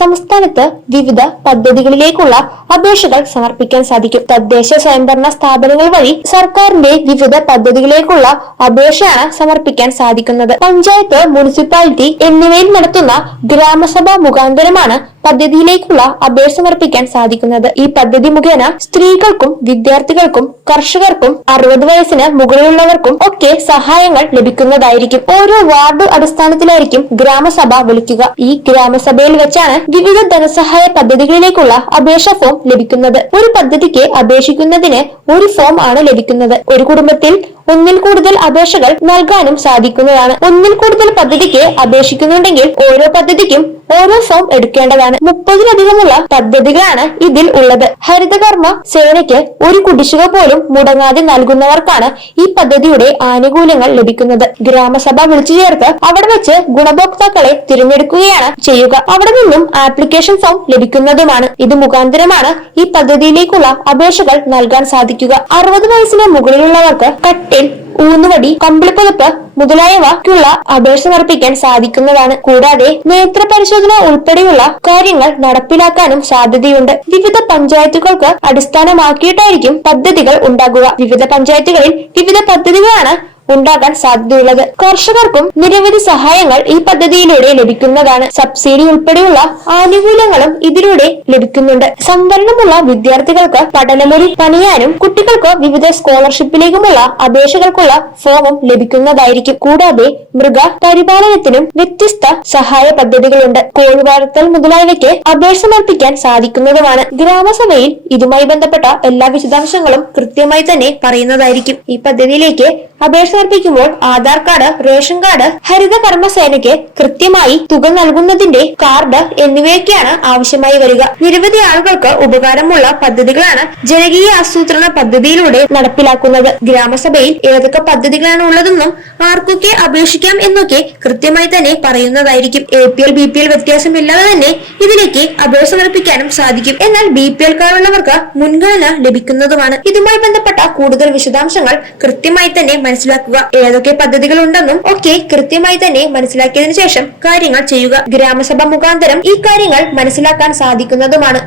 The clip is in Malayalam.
സംസ്ഥാനത്ത് വിവിധ പദ്ധതികളിലേക്കുള്ള അപേക്ഷകൾ സമർപ്പിക്കാൻ സാധിക്കും. തദ്ദേശ സ്വയംഭരണ സ്ഥാപനങ്ങൾ വഴി സർക്കാരിന്റെ വിവിധ പദ്ധതികളിലേക്കുള്ള അപേക്ഷയാണ് സമർപ്പിക്കാൻ സാധിക്കുന്നത്. പഞ്ചായത്ത് മുനിസിപ്പാലിറ്റി എന്നിവയിൽ നടത്തുന്ന ഗ്രാമസഭ മുഖാന്തരമാണ് പദ്ധതിയിലേക്കുള്ള അപേക്ഷ സമർപ്പിക്കാൻ സാധിക്കുന്നത്. ഈ പദ്ധതി മുഖേന സ്ത്രീകൾക്കും വിദ്യാർത്ഥികൾക്കും കർഷകർക്കും അറുപത് വയസ്സിന് മുകളിലുള്ളവർക്കും ഒക്കെ സഹായങ്ങൾ ലഭിക്കുന്നതായിരിക്കും. ഓരോ വാർഡ് അടിസ്ഥാനത്തിലായിരിക്കും ഗ്രാമസഭ വിളിക്കുക. ഈ ഗ്രാമസഭയിൽ വെച്ചാണ് വിവിധ ധനസഹായ പദ്ധതികളിലേക്കുള്ള അപേക്ഷ ഫോം ലഭിക്കുന്നത്. ഒരു പദ്ധതിക്ക് അപേക്ഷിക്കുന്നതിന് ഒരു ഫോം ആണ് ലഭിക്കുന്നത്. ഒരു കുടുംബത്തിൽ ഒന്നിൽ കൂടുതൽ അപേക്ഷകൾ നൽകാനും സാധിക്കുന്നതാണ്. ഒന്നിൽ കൂടുതൽ പദ്ധതിക്ക് അപേക്ഷിക്കുന്നുണ്ടെങ്കിൽ ഓരോ പദ്ധതിക്കും ഓരോ ഫോം എടുക്കേണ്ടതാണ്. മുപ്പതിലധികമുള്ള പദ്ധതികളാണ് ഇതിൽ ഉള്ളത്. ഹരിതകർമ്മ സേനയ്ക്ക് ഒരു കുടിശ്ശിക പോലും മുടങ്ങാതെ നൽകുന്നവർക്കാണ് ഈ പദ്ധതിയുടെ ആനുകൂല്യങ്ങൾ ലഭിക്കുന്നത്. ഗ്രാമസഭ വിളിച്ചു ചേർത്ത് അവിടെ വെച്ച് ഗുണഭോക്താക്കളെ തിരഞ്ഞെടുക്കുകയാണ് ചെയ്യുക. അവിടെ നിന്നും ആപ്ലിക്കേഷൻ ഫോം ലഭിക്കുന്നതുമാണ്. ഇത് മുഖാന്തരമാണ് ഈ പദ്ധതിയിലേക്കുള്ള അപേക്ഷകൾ നൽകാൻ സാധിക്കുക. അറുപത് വയസ്സിന് മുകളിലുള്ളവർക്ക് കട്ടിൽ ഊന്നുവടി കമ്പിളിപ്പുതപ്പ് മുതലായവയ്ക്കുള്ള അപേക്ഷ സമർപ്പിക്കാൻ സാധിക്കുന്നതാണ്. കൂടാതെ നേത്ര പരിശോധന ഉൾപ്പെടെയുള്ള കാര്യങ്ങൾ നടപ്പിലാക്കാനും സാധ്യതയുണ്ട്. വിവിധ പഞ്ചായത്തുകൾക്ക് അടിസ്ഥാനമാക്കിയിട്ടായിരിക്കും പദ്ധതികൾ ഉണ്ടാകുക. വിവിധ പഞ്ചായത്തുകളിൽ വിവിധ പദ്ധതികളാണ് ഉണ്ടാകാൻ സാധ്യതയുള്ളത്. കർഷകർക്കും നിരവധി സഹായങ്ങൾ ഈ പദ്ധതിയിലൂടെ ലഭിക്കുന്നതാണ്. സബ്സിഡി ഉൾപ്പെടെയുള്ള ആനുകൂല്യങ്ങളും ഇതിലൂടെ ലഭിക്കുന്നുണ്ട്. സംവരണമുള്ള വിദ്യാർത്ഥികൾക്ക് പഠനമുറി പണിയാനും കുട്ടികൾക്ക് വിവിധ സ്കോളർഷിപ്പിലേക്കുമുള്ള അപേക്ഷകൾക്കുള്ള ഫോമും ലഭിക്കുന്നതായിരിക്കും. കൂടാതെ മൃഗ പരിപാലനത്തിനും വ്യത്യസ്ത സഹായ പദ്ധതികളുണ്ട്. കോഴി വളർത്തൽ മുതലായവയ്ക്ക് അപേക്ഷ സമർപ്പിക്കാൻ സാധിക്കുന്നതുമാണ്. ഗ്രാമസഭയിൽ ഇതുമായി ബന്ധപ്പെട്ട എല്ലാ വിശദാംശങ്ങളും കൃത്യമായി തന്നെ പറയുന്നതായിരിക്കും. ഈ പദ്ധതിയിലേക്ക് അപേക്ഷ സമർപ്പിക്കുമ്പോൾ ആധാർ കാർഡ് റേഷൻ കാർഡ് ഹരിത കർമ്മസേനയ്ക്ക് കൃത്യമായി തുക നൽകുന്നതിന്റെ കാർഡ് എന്നിവയൊക്കെയാണ് ആവശ്യമായി വരിക. നിരവധി ആളുകൾക്ക് ഉപകാരമുള്ള പദ്ധതികളാണ് ജനകീയ ആസൂത്രണ പദ്ധതിയിലൂടെ നടപ്പിലാക്കുന്നത്. ഗ്രാമസഭയിൽ ഏതൊക്കെ പദ്ധതികളാണ് ഉള്ളതെന്നും ആർക്കൊക്കെ അപേക്ഷിക്കാം എന്നൊക്കെ കൃത്യമായി തന്നെ പറയുന്നതായിരിക്കും. A P L B P L വ്യത്യാസമില്ലാതെ തന്നെ ഇതിലേക്ക് അപേക്ഷ സമർപ്പിക്കാനും സാധിക്കും. എന്നാൽ ബി പി എൽ കാർഡുള്ളവർക്ക് മുൻഗണന ലഭിക്കുന്നതുമാണ്. ഇതുമായി ബന്ധപ്പെട്ട കൂടുതൽ വിശദാംശങ്ങൾ കൃത്യമായി തന്നെ മനസ്സിലാക്കുക. ഏതൊക്കെ പദ്ധതികൾ ഉണ്ടെന്നും ഒക്കെ കൃത്യമായി തന്നെ മനസ്സിലാക്കിയതിനു ശേഷം കാര്യങ്ങൾ ചെയ്യുക. ഗ്രാമസഭ മുഖാന്തരം ഈ കാര്യങ്ങൾ മനസ്സിലാക്കാൻ സാധിക്കുന്നതുമാണ്.